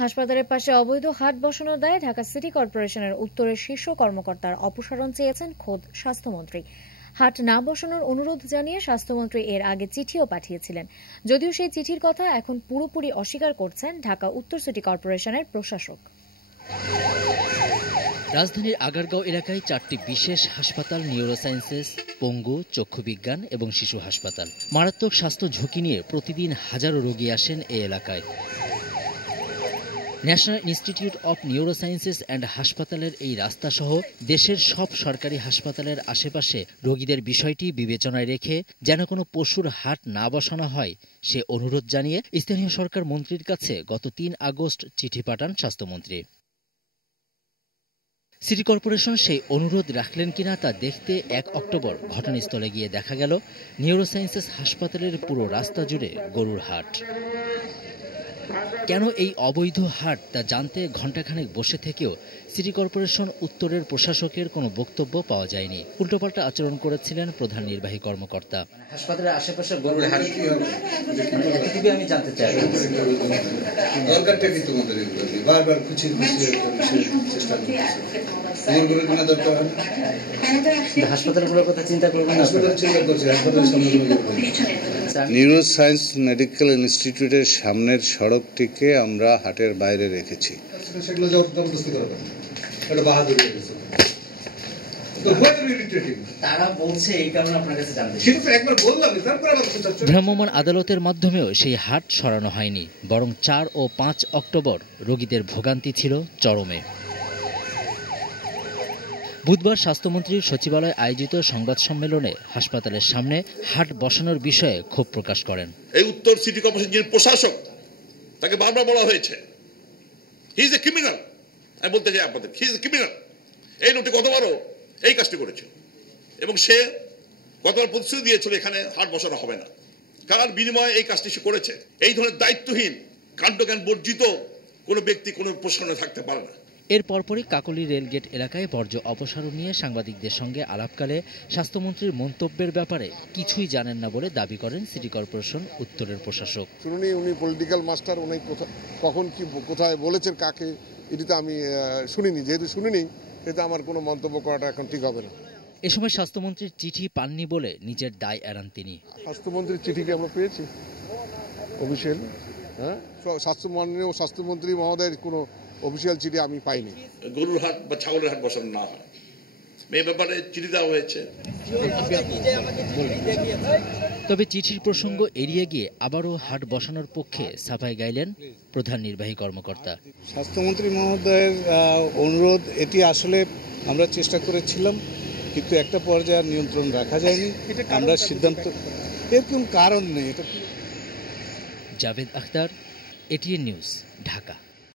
হাসপাতালের পাশে অবৈধ হাট বসানোর দায়ে ঢাকা সিটি কর্পোরেশনের উত্তরের শীর্ষ কর্মকর্তার অপসারণ চেয়েছেন খোদ স্বাস্থ্যমন্ত্রী। হাট না বসানোর অনুরোধ জানিয়ে স্বাস্থ্যমন্ত্রী এর আগে চিঠিও পাঠিয়েছিলেন। যদিও সেই চিঠির কথা এখন পুরোপুরি অস্বীকার করছেন ঢাকা উত্তর সিটি কর্পোরেশনের প্রশাসক। রাজধানীর আগারগাঁও এলাকায় 4টি বিশেষ হাসপাতাল, নিউরোসায়েন্সেস, পঙ্গু, চক্ষু বিজ্ঞান এবং শিশু হাসপাতাল। মারাত্মক স্বাস্থ্য ঝুঁকি নিয়ে প্রতিদিন হাজারো রোগী আসেন এই এলাকায়। National institute of neurosciences and হাসপাতালের এই রাস্তা সহ দেশের সব সরকারি হাসপাতালের আশেপাশে রোগীদের বিষয়টি বিবেচনায় রেখে যেন কোনো পশুর হাট না বসানো হয় সে অনুরোধ জানিয়ে স্থানীয় সরকার মন্ত্রীর কাছে গত 3 আগস্ট চিঠি পাঠান স্বাস্থ্যমন্ত্রী। সিটি কর্পোরেশন সেই অনুরোধ রাখলেন কিনা তা দেখতে 1 অক্টোবর ঘটনাস্থলে গিয়ে দেখা গেল নিউরোসায়েন্সেস হাসপাতালের পুরো রাস্তা জুড়ে গরুর হাট। কেন এই অবৈধ হাট তা জানতে ঘণ্টাখানেক বসে থেকেও সিটি কর্পোরেশন উত্তরের প্রশাসকের কোনো বক্তব্য পাওয়া যায়নি। উল্টোপাল্টা আচরণ করেছিলেন প্রধান নির্বাহী কর্মকর্তা। হাসপাতালের আশেপাশে গরুর হাট এতটুকু আমি জানতে চাই। হাসপাতালগুলোর কথা চিন্তা করবেন। নিউরোসায়েন্স মেডিকেল ইনস্টিটিউটের সামনের সড়কটিকে আমরা হাটের বাইরে রেখেছি। ভ্রাম্যমাণ আদালতের মাধ্যমেও সেই হাট সরানো হয়নি, বরং 4 ও 5 অক্টোবর রোগীদের ভোগান্তি ছিল চরমে। বুধবার স্বাস্থ্যমন্ত্রীর সচিবালয়ে আয়োজিত সংবাদ সম্মেলনে হাসপাতালের সামনে হাট বসানোর বিষয়ে ক্ষোভ প্রকাশ করেন। এই উত্তর সিটি কর্পোরেশন যিনি প্রশাসক, তাকে বারবার বলা হয়েছে হি ইজ এ ক্রিমিনাল। আমি বলতে চাই আপনাদের, হি ইজ এ ক্রিমিনাল। এই লোকটি গতবারও এই কাজটি করেছিল এবং সে গতবার প্রতিশ্রুতি দিয়েছিল এখানে হাট বসানো হবে না। কার বিনিময়ে এই কাজটি সে করেছে? এই ধরনের দায়িত্বহীন কাণ্ডজ্ঞান বর্জিত কোনো ব্যক্তি কোনো প্রশাসনে থাকতে পারে না। এর পরপরই কাকলী রেলগেট এলাকায় বর্জ্য অপসারণ নিয়ে সাংবাদিকদের সঙ্গে আলাপকালে স্বাস্থ্যমন্ত্রীর মন্তব্যের ব্যাপারে কিছুই জানেন না বলে দাবি করেন সিটি কর্পোরেশন উত্তরের প্রশাসক। উনি পলিটিক্যাল মাস্টার, উনি কখন কি কোথায় বলেছেন কাকে এটিতে আমি শুনিনি। যেহেতু শুনিনি, এতে আমার কোনো মন্তব্য করাটা এখন ঠিক হবে না। এ সময় স্বাস্থ্যমন্ত্রীর চিঠি পাননি বলে নিজের দায় এড়ান তিনি। স্বাস্থ্যমন্ত্রীর চিঠিকে আমরা পেয়েছি অফিসিয়াল। মাননীয় স্বাস্থ্যমন্ত্রী মহোদয়ের কোনো অফিসিয়াল চিঠি আমি পাইনি। গরুর হাট বা ছাগলের হাট বসানো না হয় এই ব্যাপারে চিঠি দেওয়া হয়েছে। তবে চিঠির প্রসঙ্গ এড়িয়ে গিয়ে আবারও হাট বসানোর পক্ষে সাফাই গাইলেন প্রধান নির্বাহী কর্মকর্তা। স্বাস্থ্যমন্ত্রী মহোদয়ের অনুরোধ এটি আসলে আমরা চেষ্টা করেছিলাম, কিন্তু একটা পর্যায়ে নিয়ন্ত্রণ রাখা যায়নি। আমরা সিদ্ধান্ত, এর কোনো কারণ নেই। Javed Akhtar, ATN news, Dhaka.